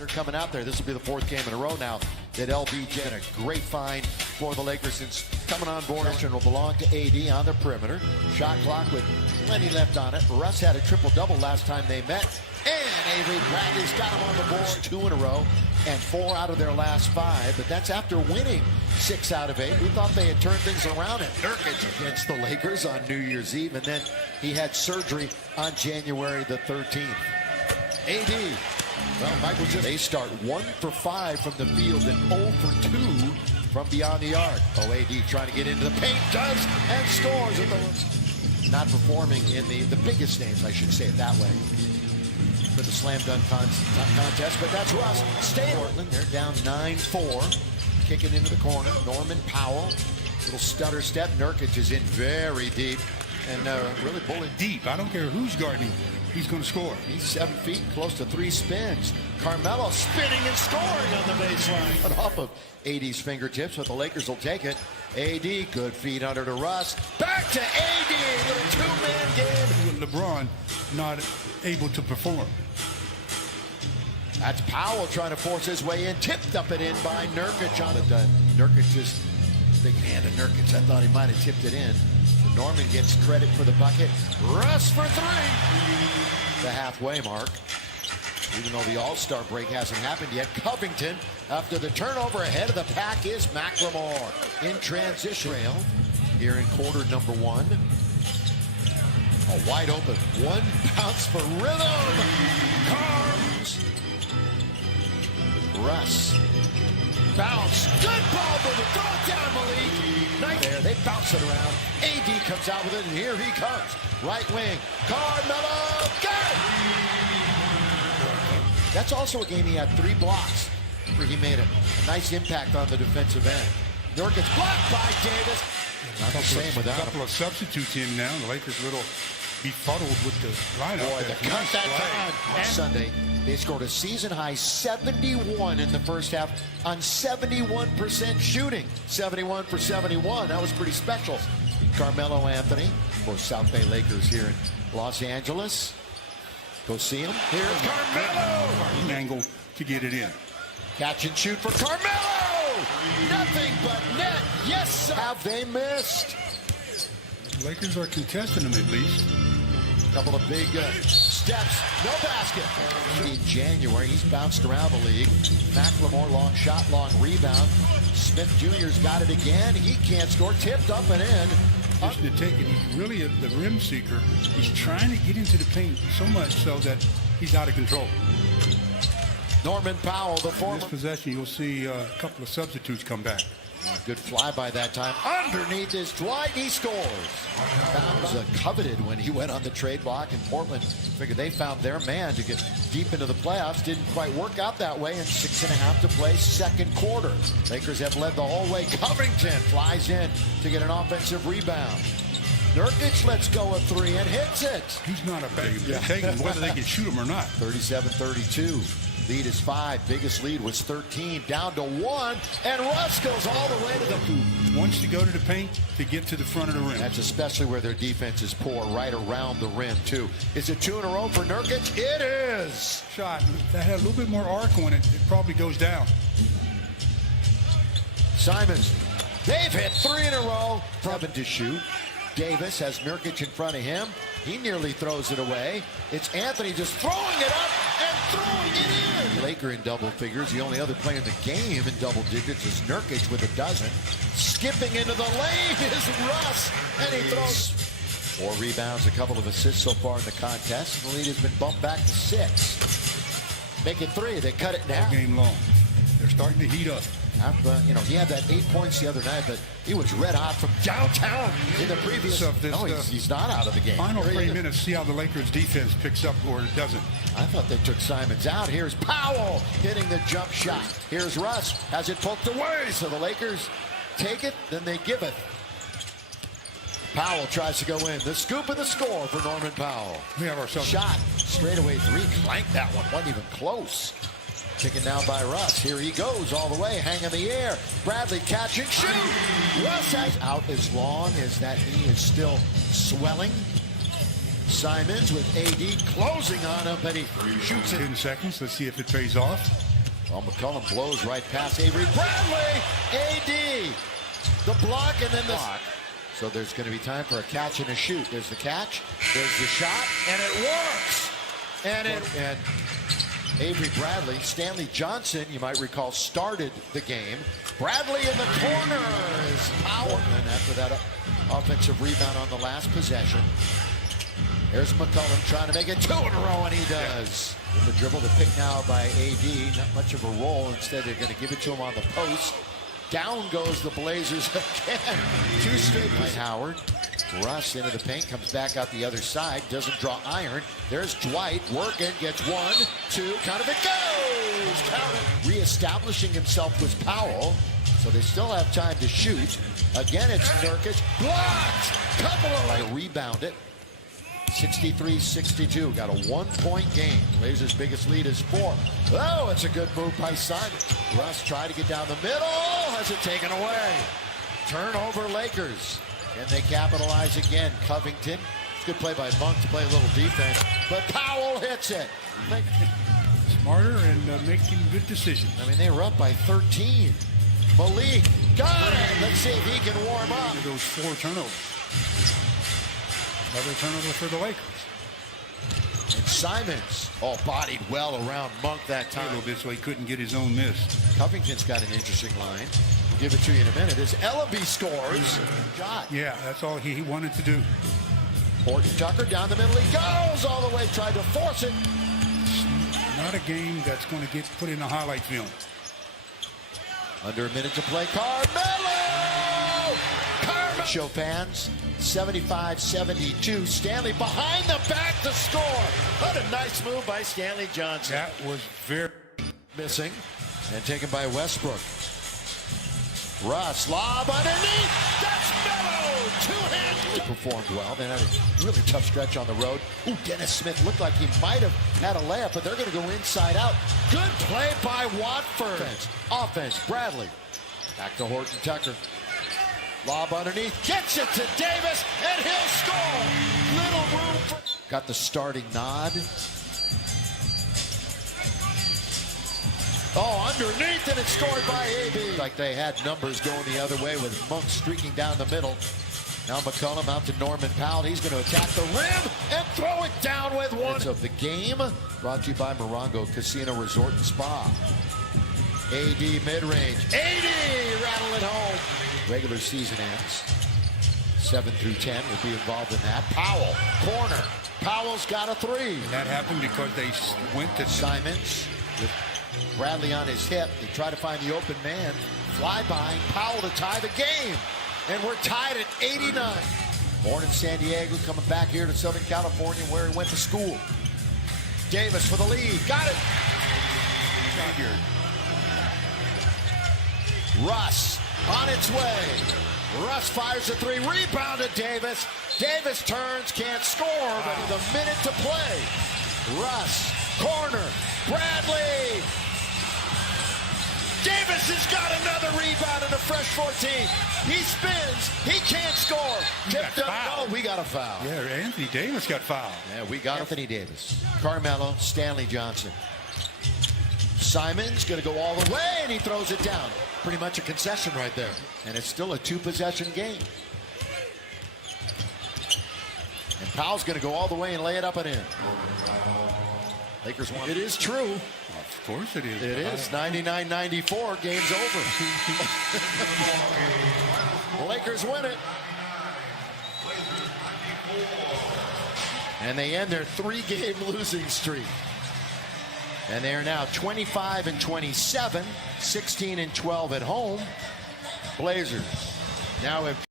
They're coming out there. This will be the fourth game in a row now that LBJ had a great find for the Lakers since coming on board. And will belong to AD on the perimeter. Shot clock with plenty left on it. Russ had a triple-double last time they met. And Avery Bradley's got him on the board 2 in a row and 4 out of their last 5. But that's after winning 6 out of 8. We thought they had turned things around at Nurkic against the Lakers on New Year's Eve. And then he had surgery on January the 13th. AD. Well, Michael just they start 1 for 5 from the field and 0 for 2 from beyond the arc. AD trying to get into the paint, does, and scores. At the not performing in the biggest names, I should say it that way, for the slam dunk contest. But that's Russ. Stay Portland. They're down 9-4. Kicking into the corner. Norman Powell. Little stutter step. Nurkic is in very deep and really pulling deep. I don't care who's guarding him. He's going to score. He's 7 feet, close to 3 spins. Carmelo spinning and scoring on the baseline. But off of AD's fingertips, but the Lakers will take it. AD, good feed under to Russ. Back to AD, little two-man game. With LeBron not able to perform. That's Powell trying to force his way in. Tipped up and in by Nurkic on it. Nurkic just, big hand of Nurkic. I thought he might have tipped it in. Norman gets credit for the bucket. Russ for 3. The halfway mark. Even though the All-Star break hasn't happened yet, Covington, after the turnover ahead of the pack, is McLemore in transition. Here in quarter number 1. A wide open 1 bounce for rhythm. Carms. Russ. Bounce. Good ball, but throw it down, Malik. Nice there. They bounce it around. AD comes out with it, and here he comes. Right wing. Carmelo. Got it. That's also a game he had 3 blocks where he made a nice impact on the defensive end. Nurkic blocked by Davis. Not the same without a couple of substitutes in now. The Lakers a little befuddled with the lineup. Boy, the cut that time. Sunday, they scored a season-high 71 in the first half on 71% shooting. 71 for 71. That was pretty special. Carmelo Anthony for South Bay Lakers here in Los Angeles. Go see him. Here's Carmelo. Angle to get it in. Catch and shoot for Carmelo. Nothing but net. Yes, have they missed? The Lakers are contesting them at least. Couple of big steps. No basket. In January, he's bounced around the league. McLemore, long shot, long rebound. Smith Jr.'s got it again. He can't score. Tipped up and in. To take it. He's really the rim seeker. He's trying to get into the paint so much so that he's out of control. Norman Powell, the former. In this possession, you'll see a couple of substitutes come back. Good fly by that time. Underneath is Dwight. He scores. That was coveted when he went on the trade block in Portland. Figured they found their man to get deep into the playoffs. Didn't quite work out that way. And 6.5 to play, second quarter. Lakers have led the whole way. Covington flies in to get an offensive rebound. Nurkic lets go a 3 and hits it. He's not a bad. They're taking whether they can shoot him or not. 37-32. Lead is 5. Biggest lead was 13. Down to 1. And Russ goes all the way to the hoop. Wants to go to the paint to get to the front of the rim. That's especially where their defense is poor, right around the rim, too. Is it 2 in a row for Nurkic? It is. Shot that had a little bit more arc on it. It probably goes down. Simons. They've hit 3 in a row. 7 to shoot. Davis has Nurkic in front of him. He nearly throws it away. It's Anthony just throwing it up and throwing it in. Laker in double figures. The only other player in the game in double digits is Nurkic with a dozen. Skipping into the lane is Russ, and he throws 4 rebounds, a couple of assists so far in the contest. And the lead has been bumped back to 6. Make it 3. They cut it now. All game long. They're starting to heat up. He had that 8 points the other night, but he was red hot from downtown in the previous. He's not out of the game. Final 3 minutes, see how the Lakers defense picks up or it doesn't. I thought they took Simons out. Here's Powell hitting the jump shot. Here's Russ, has it poked away. So the Lakers take it, then they give it. Powell tries to go in. The scoop and the score for Norman Powell. We have ourselves shot. Straightaway 3. Clanked that one. Wasn't even close. Taken down by Russ. Here he goes all the way, hang in the air. Bradley catch and shoot. Russ has out as long as that knee is still swelling. Simons with AD closing on him, but he shoots it. 10 seconds. Let's see if it pays off. Well, McCollum blows right past Avery Bradley. AD. The block and then the block. So there's going to be time for a catch and a shoot. There's the catch. There's the shot. And it works. And Avery Bradley, Stanley Johnson, you might recall, started the game. Bradley in the corner is Powell. And after that offensive rebound on the last possession. There's McCollum trying to make it 2 in a row, and he does. With the dribble, the pick now by AD. Not much of a roll. Instead, they're going to give it to him on the post. Down goes the Blazers again. 2 straight by Howard. Russ into the paint, comes back out the other side, doesn't draw iron. There's Dwight working, gets 1, 2, count of it goes! Count it. Reestablishing himself was Powell, so they still have time to shoot. Again, it's Nurkic. Blocked! Couple of rebound it. 63-62, got a 1-point game. Blazers' biggest lead is 4. Oh, it's a good move by Simon. Russ tried to get down the middle, has it taken away. Turnover Lakers. And they capitalize again. Covington. It's a good play by Monk to play a little defense. But Powell hits it. Smarter and making good decisions. I mean, they were up by 13. Malik got it. Let's see if he can warm up. Those 4 turnovers. Another turnover for the Lakers. And Simons, bodied well around Monk that time. A little bit so he couldn't get his own miss. Covington's got an interesting line. We'll give it to you in a minute. As Ellaby scores. Shot. Yeah, that's all he wanted to do. Horton Tucker down the middle. He goes all the way, tried to force it. It's not a game that's going to get put in a highlight film. Under a minute to play. Carmelo! Show fans, 75-72. Stanley behind the back to score. What a nice move by Stanley Johnson. That was very missing and taken by Westbrook. Russ, lob underneath. That's Melo. 2-handed. Performed well. They had a really tough stretch on the road. Ooh, Dennis Smith looked like he might have had a layup, but they're going to go inside out. Good play by Watford. Offense, Bradley. Back to Horton Tucker. Lob underneath, gets it to Davis, and he'll score. Little room for... Got the starting nod. Underneath, and it's scored by AB. Like they had numbers going the other way with Monk streaking down the middle. Now McCollum out to Norman Powell. He's going to attack the rim and throw it down with 1. Of the game, brought to you by Morongo Casino Resort and Spa. AD mid-range. AD rattle it home. Regular season ends. 7 through 10 will be involved in that. Powell, corner. Powell's got a 3. And that happened because they went to Simons with Bradley on his hip. They try to find the open man. Fly by Powell to tie the game. And we're tied at 89. Born in San Diego, coming back here to Southern California where he went to school. Davis for the lead. Got it. Russ on its way. Russ fires a 3. Rebounded Davis. Davis turns, can't score, but with a minute to play. Russ, corner. Bradley. Davis has got another rebound and a fresh 14. He spins. He can't score. Tipped up. Oh, we got a foul. Yeah, Anthony Davis got fouled. Yeah, we got Anthony Davis. Carmelo, Stanley Johnson. Simons going to go all the way, and he throws it down. Pretty much a concession right there. And it's still a 2-possession game. And Powell's going to go all the way and lay it up and in. Lakers won. It is true. Of course it is. It is. 99-94. Game's over. The Lakers win it. And they end their 3-game losing streak. And they are now 25-27, 16-12 at home. Blazers now have